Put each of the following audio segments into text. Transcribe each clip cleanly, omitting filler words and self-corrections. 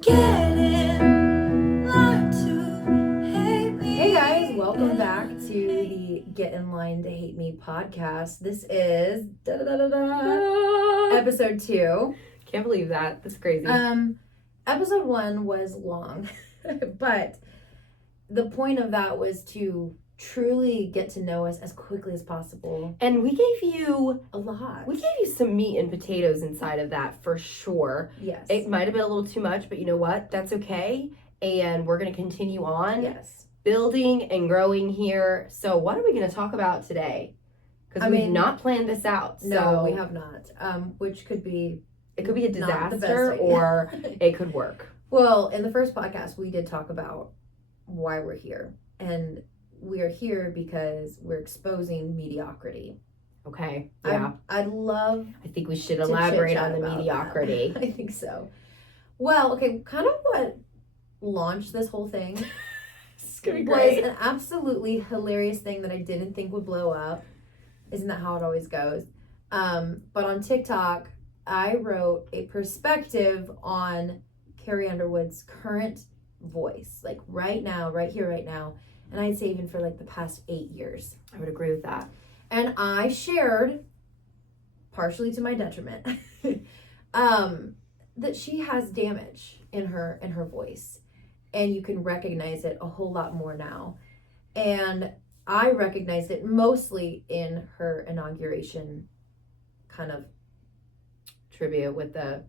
Hey guys, welcome back to the Get in Line to Hate Me podcast. This is episode 2. Can't believe that. That's crazy. Episode 1 was long, but the point of that was to truly get to know us as quickly as possible. And we gave you a lot. We gave you some meat and potatoes inside of that for sure. Yes. It might have been a little too much, but you know what? That's okay. And we're going to continue on. Yes. Building and growing here. So what are we going to talk about today? Because we've not planned this out. No, we have not. Which could be... It could be a disaster or it could work. Well, in the first podcast, we did talk about why we're here. And we are here because we're exposing mediocrity. Okay. Yeah. I'd love... I think we should elaborate on the mediocrity. I think so. Well, okay, kind of what launched this whole thing was an absolutely hilarious thing that I didn't think would blow up. Isn't that how it always goes? But on TikTok, I wrote a perspective on Carrie Underwood's current voice, like right now, right here, right now. And I'd say even for like the past 8 years. I would agree with that. And I shared, partially to my detriment, that she has damage in her voice. And you can recognize it a whole lot more now. And I recognized it mostly in her inauguration kind of trivia with the...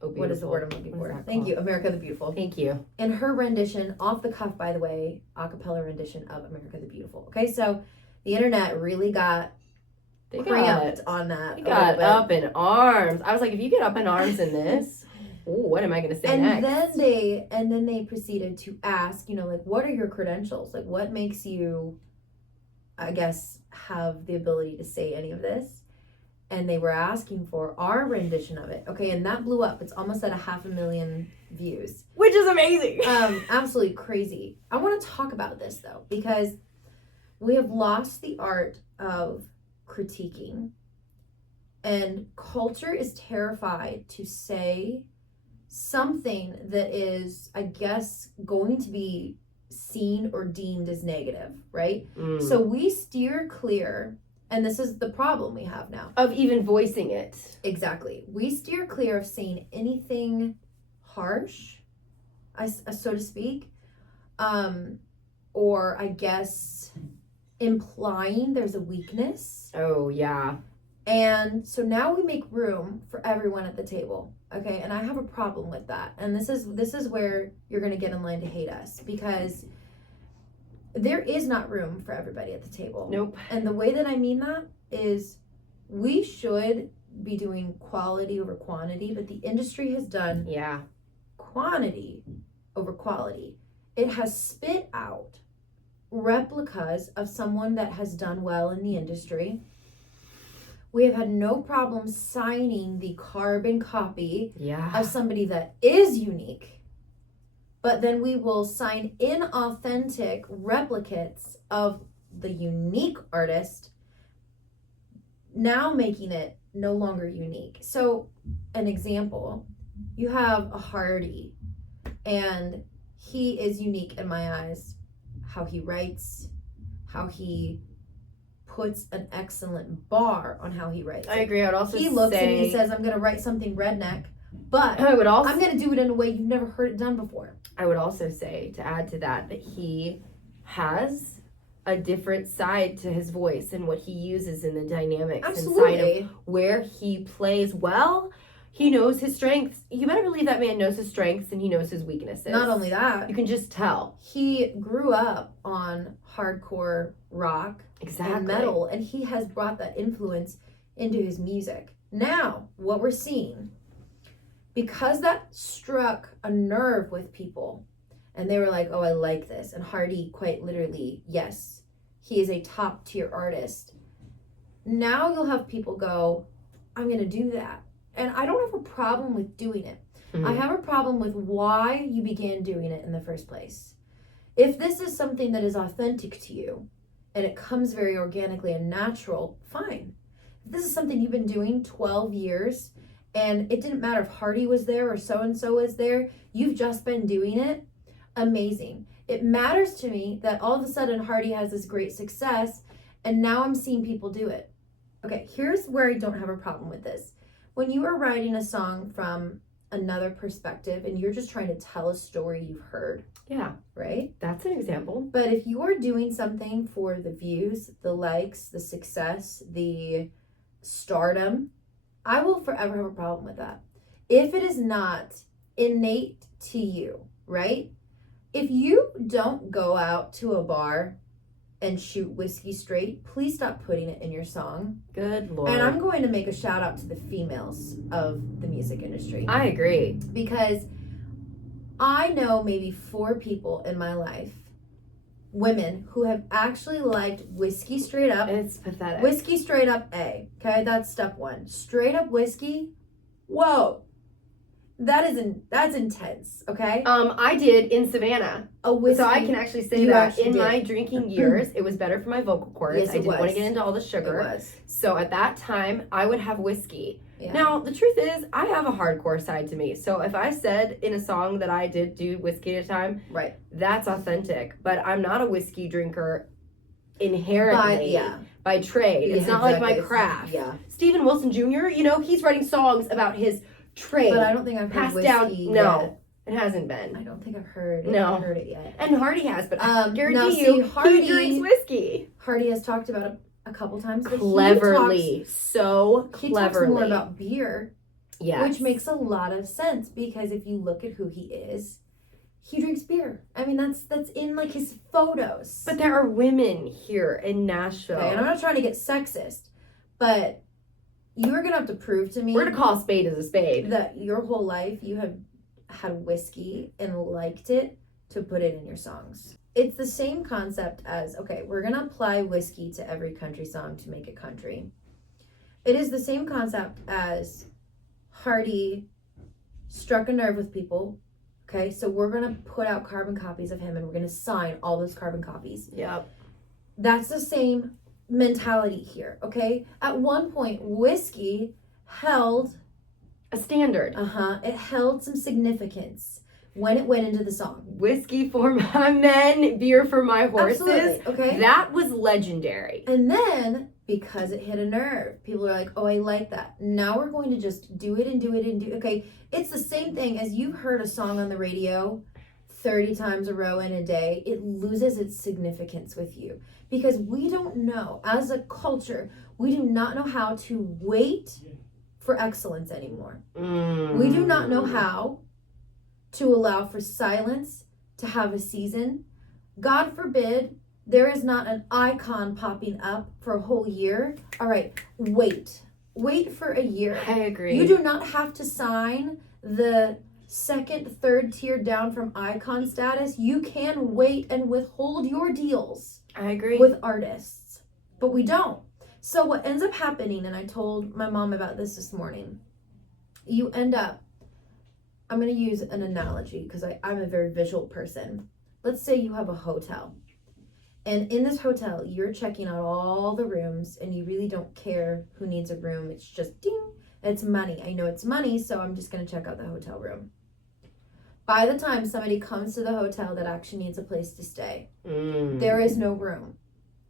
What is the word I'm looking for? Thank you. America the Beautiful. Thank you. And her rendition, off the cuff, by the way, a cappella rendition of America the Beautiful. Okay, so the internet really got cramped on that. They got up in arms. I was like, if you get up in arms in this, ooh, what am I going to say next? And then they proceeded to ask, like, what are your credentials? Like, what makes you, I guess, have the ability to say any of this? And they were asking for our rendition of it. Okay, and that blew up. It's almost at 500,000 views. Which is amazing. Absolutely crazy. I want to talk about this, though, because we have lost the art of critiquing. And culture is terrified to say something that is, I guess, going to be seen or deemed as negative, right? So we steer clear. And this is the problem we have now. Of even voicing it. Exactly. We steer clear of saying anything harsh, so to speak, or I guess implying there's a weakness. Oh, yeah. And so now we make room for everyone at the table, okay? And I have a problem with that. And this is where you're going to get in line to hate us, because there is not room for everybody at the table. Nope. And the way that I mean that is we should be doing quality over quantity, but the industry has done quantity over quality. It has spit out replicas of someone that has done well in the industry. We have had no problem signing the carbon copy of somebody that is unique. But then we will sign inauthentic replicates of the unique artist, now making it no longer unique. So, an example, you have a Hardy, and he is unique in my eyes. How he writes, how he puts an excellent bar on how he writes. I agree. I would also He looks and he says, I'm going to write something redneck, but I'm going to do it in a way you've never heard it done before. I would also say, to add to that he has a different side to his voice and what he uses in the dynamics inside of where he plays well. He knows his strengths. You better believe that man knows his strengths and he knows his weaknesses. Not only that, you can just tell. He grew up on hardcore rock and metal, and he has brought that influence into his music. Now, what we're seeing, because that struck a nerve with people, and they were like, oh, I like this. And Hardy, quite literally, yes, he is a top tier artist. Now you'll have people go, I'm going to do that. And I don't have a problem with doing it. I have a problem with why you began doing it in the first place. If this is something that is authentic to you and it comes very organically and natural, fine. If this is something you've been doing 12 years And it didn't matter if Hardy was there or so-and-so was there. You've just been doing it. Amazing. It matters to me that all of a sudden Hardy has this great success and now I'm seeing people do it. Okay, here's where I don't have a problem with this. When you are writing a song from another perspective and you're just trying to tell a story you've heard. Yeah. Right? That's an example. But if you are doing something for the views, the likes, the success, the stardom, I will forever have a problem with that. If it is not innate to you, right? If you don't go out to a bar and shoot whiskey straight, please stop putting it in your song. Good Lord. And I'm going to make a shout out to the females of the music industry. I agree. Because I know maybe 4 people in my life, women, who have actually liked whiskey straight up. It's pathetic. Whiskey straight up A. Okay, that's step 1. Straight up whiskey. Whoa. That's intense, okay? I did in Savannah. A whiskey. So I can actually say that in my drinking years, it was better for my vocal cords. Yes, I didn't want to get into all the sugar. It was. So at that time, I would have whiskey. Yeah. Now, the truth is, I have a hardcore side to me. So if I said in a song that I did do whiskey at a time, right, that's authentic. But I'm not a whiskey drinker inherently by trade. It's not like my craft. Yeah. Stephen Wilson Jr., he's writing songs about his trade. But I don't think I've heard passed whiskey down. No, it hasn't been. I don't think I've heard it yet. And Hardy has, but I guarantee Hardy, he drinks whiskey. Hardy has talked about it a couple times. But Cleverly. He talks more about beer. Yes. Which makes a lot of sense because if you look at who he is, he drinks beer. I mean, that's in like his photos. But there are women here in Nashville. Okay, and I'm not trying to get sexist, but you're going to have to prove to me. We're going to call a spade as a spade. That your whole life you have had whiskey and liked it to put it in your songs. It's the same concept as, okay, we're going to apply whiskey to every country song to make it country. It is the same concept as Hardy struck a nerve with people. Okay, so we're going to put out carbon copies of him and we're going to sign all those carbon copies. Yep. That's the same mentality here, okay? At one point, whiskey held a standard. It held some significance when it went into the song. Whiskey for my men, beer for my horses. Absolutely, okay? That was legendary. And then, because it hit a nerve, people are like, oh, I like that. Now we're going to just do it and do it and do it. Okay, it's the same thing as you've heard a song on the radio 30 times a row in a day. It loses its significance with you. Because we don't know, as a culture, we do not know how to wait for excellence anymore. We do not know how to allow for silence to have a season. God forbid there is not an icon popping up for a whole year. All right, wait for a year. I agree. You do not have to sign the second, third tier down from icon status. You can wait and withhold your deals. I agree. With artists. But we don't. So what ends up happening, and I told my mom about this morning, you end up, I'm going to use an analogy because I'm a very visual person. Let's say you have a hotel. And in this hotel, you're checking out all the rooms and you really don't care who needs a room. It's just ding, it's money. I know it's money, so I'm just going to check out the hotel room. By the time somebody comes to the hotel that actually needs a place to stay, there is no room.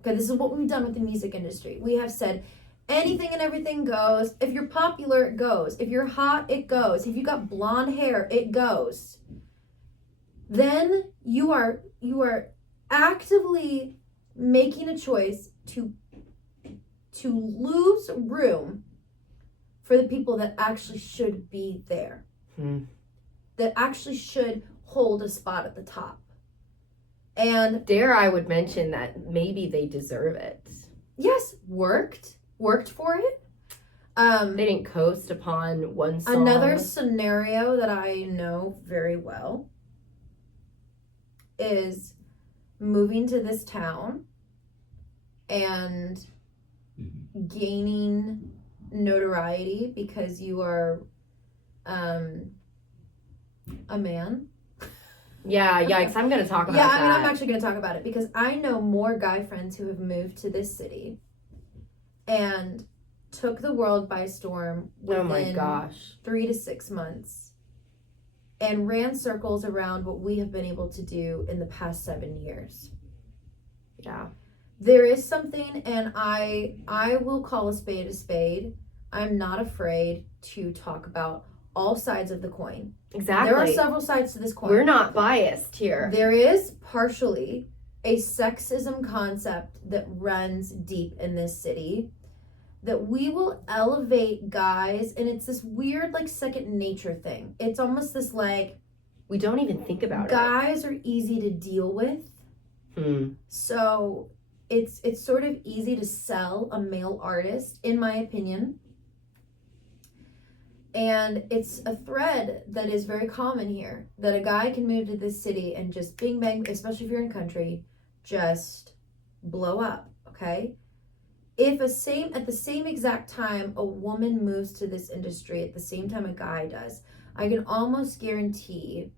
Okay, this is what we've done with the music industry. We have said anything and everything goes. If you're popular, it goes. If you're hot, it goes. If you got blonde hair, it goes. Then you are actively making a choice to lose room for the people that actually should be there. That actually should hold a spot at the top. And dare I would mention that maybe they deserve it. Yes, worked for it. They didn't coast upon one song. Another scenario that I know very well is moving to this town and gaining notoriety because you are a man. Yeah, yikes. I'm going to talk about that. Yeah, I mean, I'm actually going to talk about it because I know more guy friends who have moved to this city and took the world by storm Oh my within gosh. 3 to 6 months and ran circles around what we have been able to do in the past 7 years. Yeah. There is something, and I will call a spade a spade. I'm not afraid to talk about all sides of the coin. Exactly. There are several sides to this coin. We're not biased here. There is partially a sexism concept that runs deep in this city that we will elevate guys, and it's this weird like second nature thing. It's almost this like we don't even think about guys are easy to deal with. So it's sort of easy to sell a male artist, in my opinion. And it's a thread that is very common here, that a guy can move to this city and just bing bang, especially if you're in country, just blow up, okay? If at the same exact time a woman moves to this industry at the same time a guy does, I can almost guarantee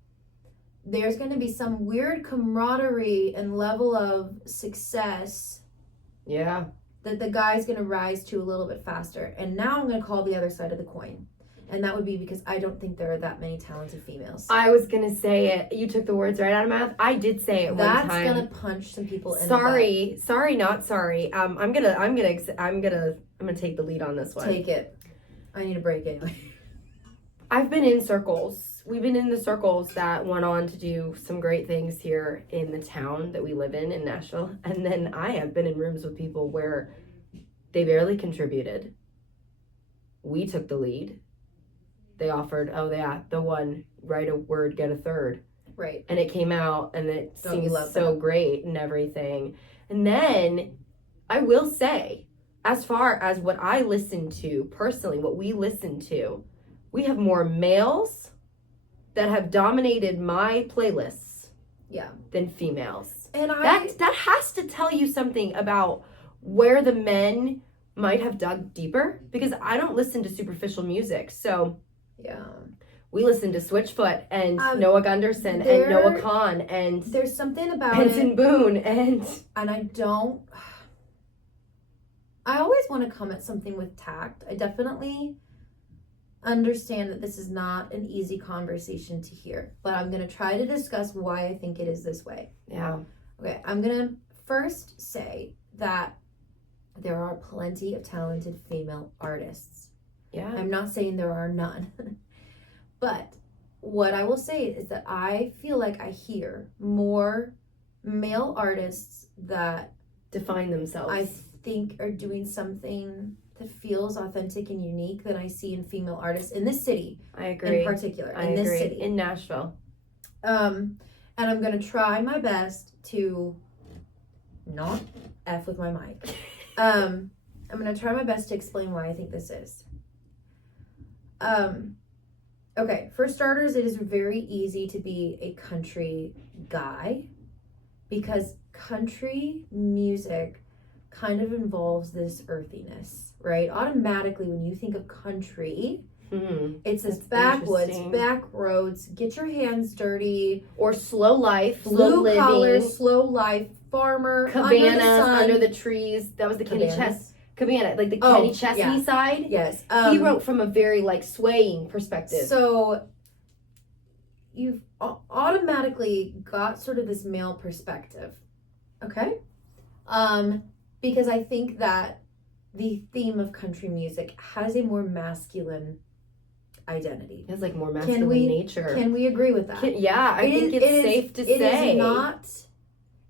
there's going to be some weird camaraderie and level of success that the guy's going to rise to a little bit faster. And now I'm going to call the other side of the coin. And that would be because I don't think there are that many talented females. I was gonna say it. You took the words right out of my mouth. I did say it one time. That's gonna punch some people in the butt. Sorry, not sorry. I'm gonna take the lead on this one. Take it. I need a break anyway. I've been in circles. We've been in the circles that went on to do some great things here in the town that we live in Nashville. And then I have been in rooms with people where they barely contributed. We took the lead. They offered, the one, write a word, get a third. Right. And it came out, and it seems so great and everything. And then, I will say, as far as what I listen to, personally, what we listen to, we have more males that have dominated my playlists than females. And that has to tell you something about where the men might have dug deeper, because I don't listen to superficial music, so... Yeah. We listen to Switchfoot and Noah Gunderson and Noah Kahn and there's something about Benson Boone and I always want to come at something with tact. I definitely understand that this is not an easy conversation to hear, but I'm going to try to discuss why I think it is this way. Yeah. Okay, I'm going to first say that there are plenty of talented female artists. Yeah. I'm not saying there are none. But what I will say is that I feel like I hear more male artists that define themselves. I think are doing something that feels authentic and unique than I see in female artists in this city. I agree. In particular, this city. In Nashville. And I'm going to try my best to not F with my mic. I'm going to try my best to explain why I think this is. Okay, for starters, it is very easy to be a country guy because country music kind of involves this earthiness, right? Automatically, when you think of country, it's this backwoods, back roads, get your hands dirty, or slow life, blue collar, slow life, farmer, cabanas under the trees. That was the Kenny Chesney. Cabana, like the Kenny Chesney side. Yes. He wrote from a very swaying perspective. So you've automatically got sort of this male perspective. Okay? Because I think that the theme of country music has a more masculine identity. It has more masculine nature. Can we agree with that? I think it's safe to say.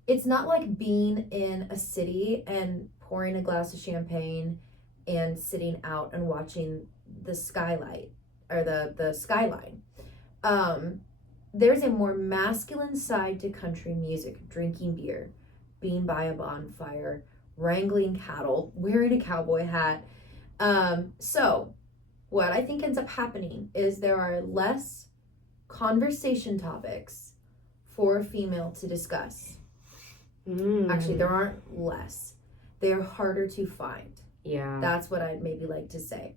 It's not like being in a city and pouring a glass of champagne and sitting out and watching the skylight or the skyline. There's a more masculine side to country music, drinking beer, being by a bonfire, wrangling cattle, wearing a cowboy hat. So what I think ends up happening is there are less conversation topics for a female to discuss. Actually, there aren't less. They're harder to find. Yeah. That's what I'd maybe like to say.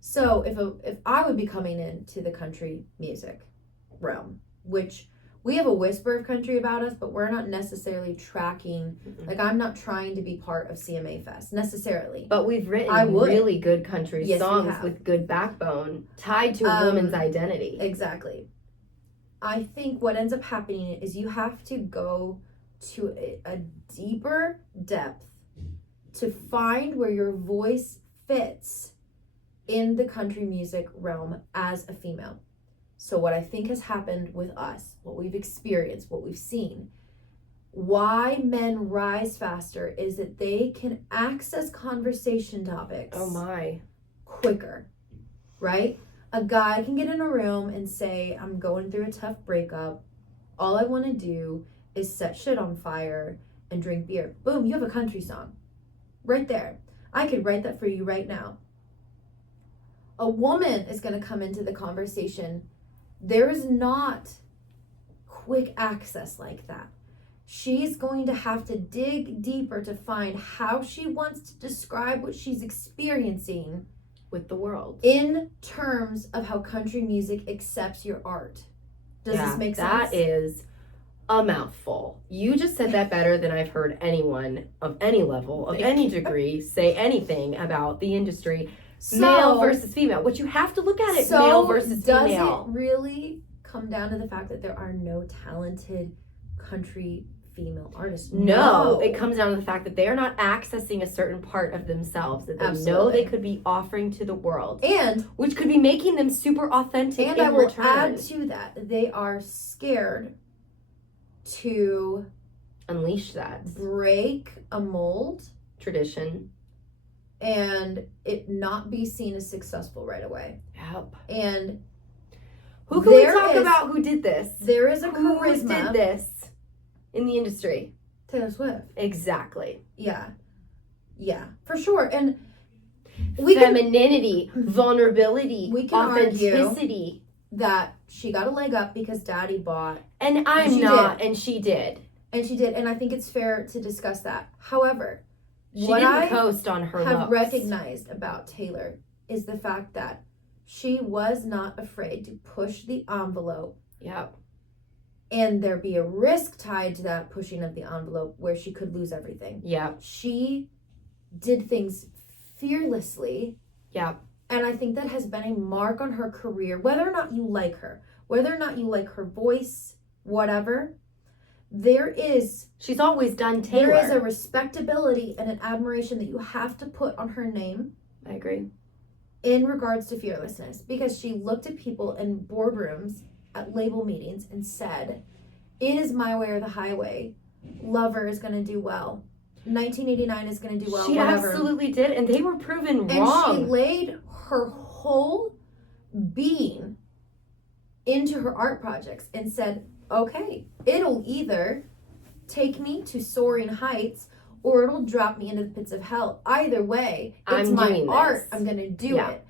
So if I would be coming into the country music realm, which we have a whisper of country about us, but we're not necessarily tracking. Like, I'm not trying to be part of CMA Fest necessarily. But we've written really good country songs with good backbone tied to a woman's identity. Exactly. I think what ends up happening is you have to go to a deeper depth to find where your voice fits in the country music realm as a female. So what I think has happened with us, what we've experienced, what we've seen, why men rise faster is that they can access conversation topics quicker, right? A guy can get in a room and say, I'm going through a tough breakup. All I want to do is set shit on fire and drink beer. Boom, you have a country song. Right there. I could write that for you right now. A woman is going to come into the conversation. There is not quick access like that. She's going to have to dig deeper to find how she wants to describe what she's experiencing with the world in terms of how country music accepts your art. Does this make sense? That is a mouthful. You just said that better than I've heard anyone of any level, of any degree, say anything about the industry. Male versus female. What you have to look at it, male versus female. Does it really come down to the fact that there are no talented country female artists? No, it comes down to the fact that they are not accessing a certain part of themselves that they know they could be offering to the world, and which could be making them super authentic. And I will add to that, they are scared to unleash that, break a mold, tradition, and it not be seen as successful right away. Yep. And who can we talk about who did this? There is a charisma. Who did this in the industry? Taylor Swift. Exactly. Yeah, for sure. And femininity, vulnerability, we can authenticity. That she got a leg up because Daddy bought. And I'm not, and she did. And I think it's fair to discuss that. However, what I coast on her have recognized about Taylor is the fact that she was not afraid to push the envelope. Yep. And there be a risk tied to that pushing of the envelope where she could lose everything. Yeah. She did things fearlessly. Yeah. And I think that has been a mark on her career, whether or not you like her, whether or not you like her voice, whatever. She's always done Taylor. There is a respectability and an admiration that you have to put on her name. I agree. In regards to fearlessness, because she looked at people in boardrooms at label meetings and said, it is my way or the highway. Lover is going to do well. 1989 is going to do well. She absolutely did, and they were proven wrong. And she laid her whole being into her art projects and said, okay, it'll either take me to soaring heights or it'll drop me into the pits of hell. Either way, it's my art. I'm going to do it.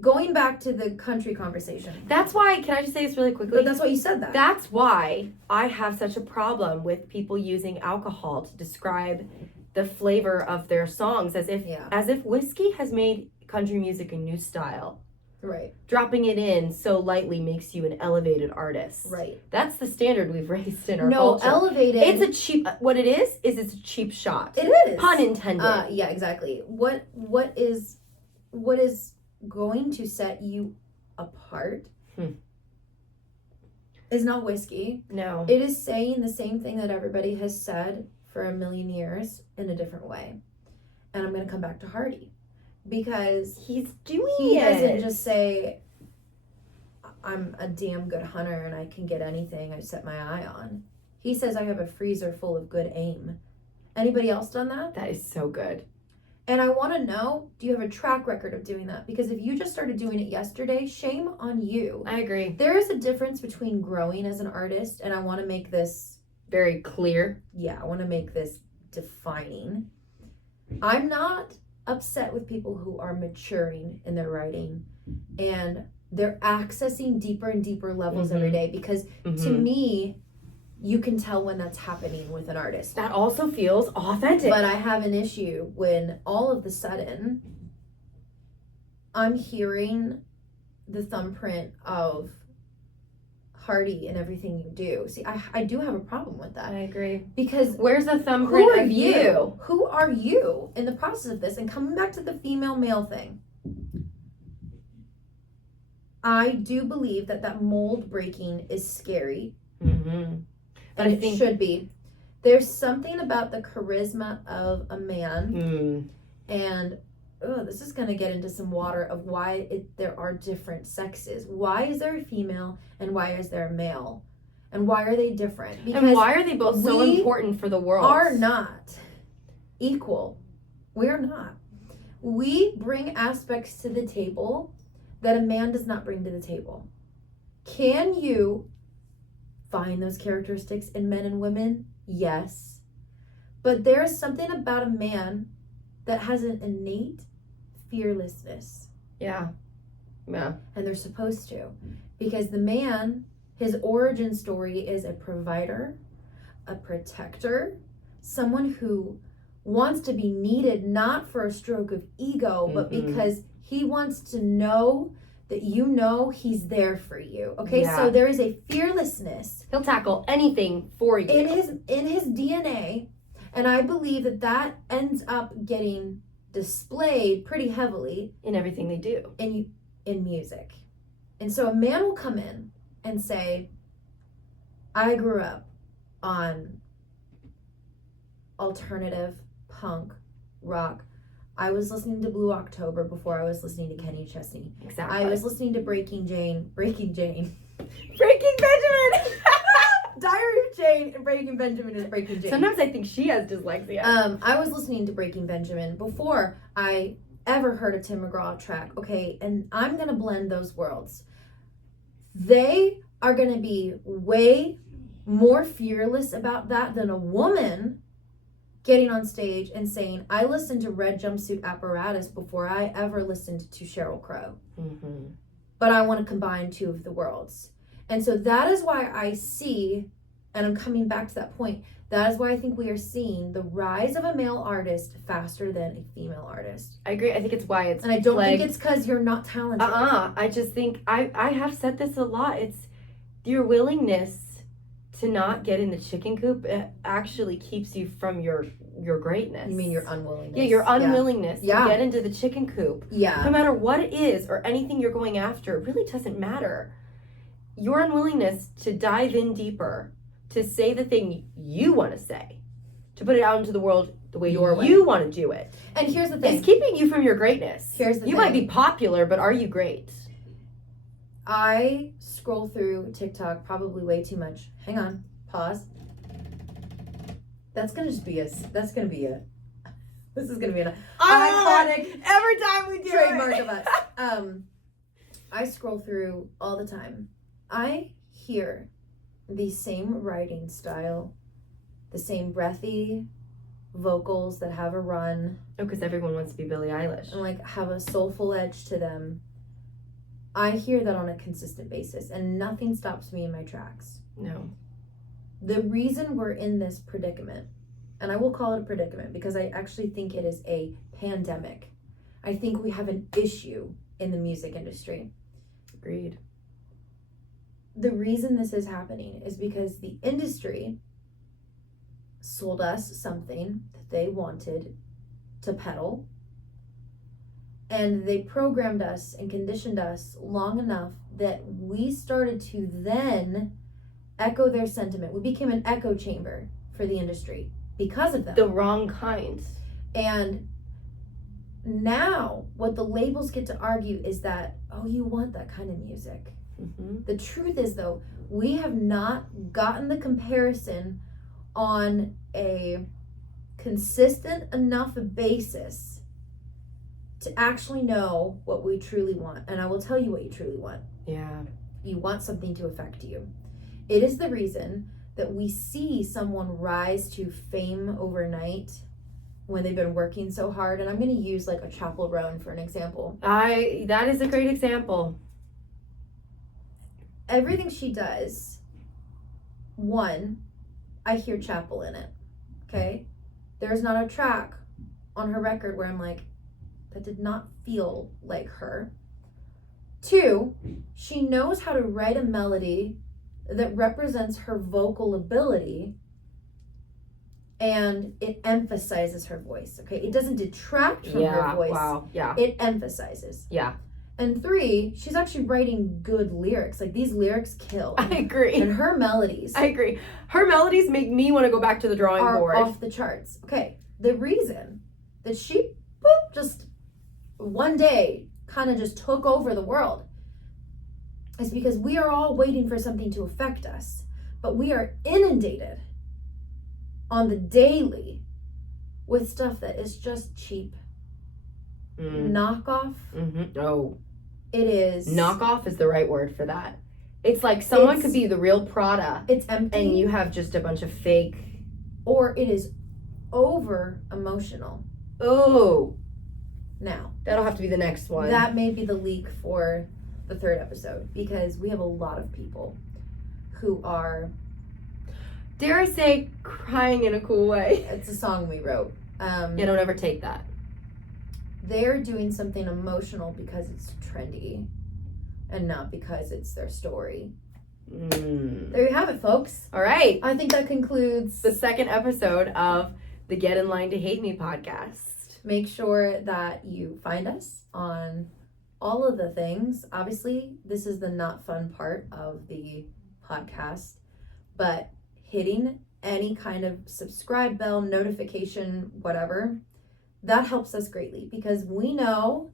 Going back to the country conversation. That's why, can I just say this really quickly? But that's why you said that. That's why I have such a problem with people using alcohol to describe the flavor of their songs as if whiskey has made country music a new style. Right. Dropping it in so lightly makes you an elevated artist. Right. That's the standard we've raised in our culture. No, elevated. It's a cheap, what it is it's a cheap shot. It is. Pun intended. Yeah, exactly. What is going to set you apart is not whiskey. No. It is saying the same thing that everybody has said for a million years in a different way. And I'm going to come back to Hardy. Because he doesn't just say, I'm a damn good hunter and I can get anything I set my eye on. He says, I have a freezer full of good aim. Anybody else done that? That is so good. And I want to know, do you have a track record of doing that? Because if you just started doing it yesterday, shame on you. I agree. There is a difference between growing as an artist, and I want to make this very clear. Yeah, I want to make this defining. I'm not upset with people who are maturing in their writing and they're accessing deeper and deeper levels every day, because to me, you can tell when that's happening with an artist. That also feels authentic. But I have an issue when all of a sudden I'm hearing the thumbprint of party in everything you do. See, I do have a problem with that. I agree. Because where's the thumbprint of you? Who are you in the process of this? And coming back to the female male thing, I do believe that mold breaking is scary. Mm-hmm. But I think it should be. There's something about the charisma of a man, and this is going to get into some water of why there are different sexes. Why is there a female and why is there a male? And why are they different? Because and why are they both so important for the world? We are not equal. We are not. We bring aspects to the table that a man does not bring to the table. Can you find those characteristics in men and women? Yes. But there is something about a man that has an innate fearlessness. Yeah. Yeah. And they're supposed to. Because the man, his origin story is a provider, a protector, someone who wants to be needed not for a stroke of ego, but because he wants to know that you know he's there for you. Okay, so there is a fearlessness. He'll tackle anything for you. In his DNA, and I believe that ends up getting displayed pretty heavily in everything they do. In music. And so a man will come in and say, I grew up on alternative, punk, rock. I was listening to Blue October before I was listening to Kenny Chesney. Exactly. I was listening to Breaking Benjamin. Diary of Jane and Breaking Benjamin is Breaking Jane. Sometimes I think she has dyslexia. I was listening to Breaking Benjamin before I ever heard a Tim McGraw track. Okay, and I'm going to blend those worlds. They are going to be way more fearless about that than a woman getting on stage and saying, I listened to Red Jumpsuit Apparatus before I ever listened to Sheryl Crow. Mm-hmm. But I want to combine two of the worlds. And so that is why I see, and I'm coming back to that point, that is why I think we are seeing the rise of a male artist faster than a female artist. I agree. I think it's why it's And I don't think it's because you're not talented. I just think, I have said this a lot. It's your willingness to not get in the chicken coop. It actually keeps you from your greatness. You mean your unwillingness? Yeah, your unwillingness to get into the chicken coop. Yeah. No matter what it is or anything you're going after, it really doesn't matter. Your unwillingness to dive in deeper, to say the thing you want to say, to put it out into the world the way you want to do it. And here's the thing. It's keeping you from your greatness. Here's the thing. You might be popular, but are you great? I scroll through TikTok probably way too much. Hang on. Pause. This is going to be an iconic every time we do trademark of us. I scroll through all the time. I hear the same writing style, the same breathy vocals that have a run. Oh, because everyone wants to be Billie Eilish. And like have a soulful edge to them. I hear that on a consistent basis, and nothing stops me in my tracks. No. The reason we're in this predicament, and I will call it a predicament because I actually think it is a pandemic. I think we have an issue in the music industry. Agreed. The reason this is happening is because the industry sold us something that they wanted to peddle, and they programmed us and conditioned us long enough that we started to then echo their sentiment. We became an echo chamber for the industry because of them. The wrong kind. And now what the labels get to argue is that, oh, you want that kind of music. Mm-hmm. The truth is, though, we have not gotten the comparison on a consistent enough basis to actually know what we truly want. And I will tell you what you truly want. Yeah. You want something to affect you. It is the reason that we see someone rise to fame overnight when they've been working so hard. And I'm going to use like a Chappell Roan for an example. That is a great example. Everything she does, one, I hear Chappell in it. Okay? There's not a track on her record where I'm like, that did not feel like her. Two, she knows how to write a melody that represents her vocal ability, and it emphasizes her voice. Okay, it doesn't detract from her voice. Wow. Yeah. It emphasizes. Yeah. And 3, she's actually writing good lyrics. Like, these lyrics kill. I agree. And her melodies. I agree. Her melodies make me want to go back to the drawing board. Off the charts. Okay, the reason that she just one day kind of just took over the world is because we are all waiting for something to affect us, but we are inundated on the daily with stuff that is just cheap. Knockoff. Oh. It is. Knockoff is the right word for that. It's like someone could be the real Prada. It's empty. And you have just a bunch of fake. Or it is over emotional. Oh. Now. That'll have to be the next one. That may be the leak for the 3rd episode, because we have a lot of people who are, dare I say, crying in a cool way. It's a song we wrote. Don't ever take that. They're doing something emotional because it's trendy and not because it's their story. There you have it, folks. All right. I think that concludes the 2nd episode of the Get in Line to Hate Me podcast. Make sure that you find us on all of the things. Obviously, this is the not fun part of the podcast, but hitting any kind of subscribe bell, notification, whatever, that helps us greatly, because we know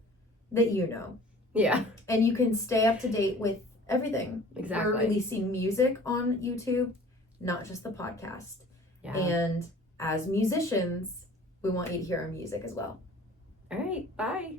that you know. Yeah. And you can stay up to date with everything. Exactly. We're releasing music on YouTube, not just the podcast. Yeah. And as musicians, we want you to hear our music as well. All right. Bye.